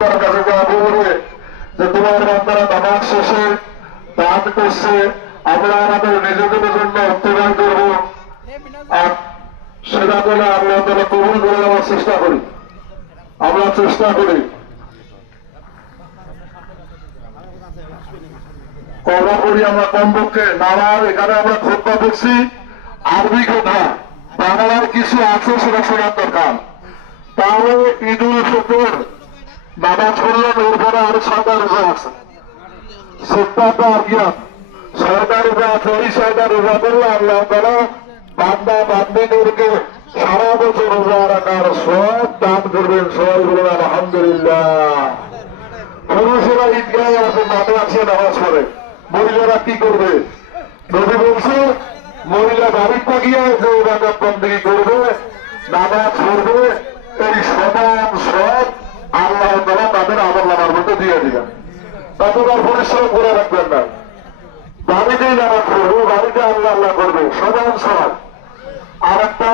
কাছে যাওয়া বলবে যে তোমার বান্দারা নামাজ শেষে দান করছে, আমরা আমাদের নিজেদের জন্য অর্থদান করবো, আর সেটা বলে আল্লাহ তাআলা কবুল করে নেওয়ার চেষ্টা করি। আমরা চেষ্টা করি করা করি আমরা কমপক্ষে নামাজ। এখানে আমরা খুতবা পড়ছি আরবি কথা, বাংলার কিছু আছে সেটা শোনার দরকার। তাহলে ঈদুল ফিতর নামাজ পড়লেন, ওর পরে আরো 6টা রোজা আছে, 7টা আজ্ঞা, 6টা রোজা আছে। এই 6টা রোজা করলে আল্লাহ তাআলা বান্দা বান্দিদেরকে সারা বছর রোজা রাখার সব দান করবেন। সবাই বলুন আলহামদুলিল্লাহ। পুরুষেরা ঈদগাহে আছে, মাঠে আছে, নামাজ পড়ে। মহিলারা কি করবে? নবী বলছে মহিলা বাড়ির থাকিয়া যে ইবাদত বন্দেগী করবে, নামাজ পড়বে, এই সমান সব আল্লাহ তাআলা তাদের আমলনামার মধ্যে দিয়ে দিবেন। তাদের আর পরিশ্রম করে রাখবেন না, বাড়িতেই নামাজ পড়বে, বাড়িতে আল্লাহ আল্লাহ করবে, সমান সব। আর একটা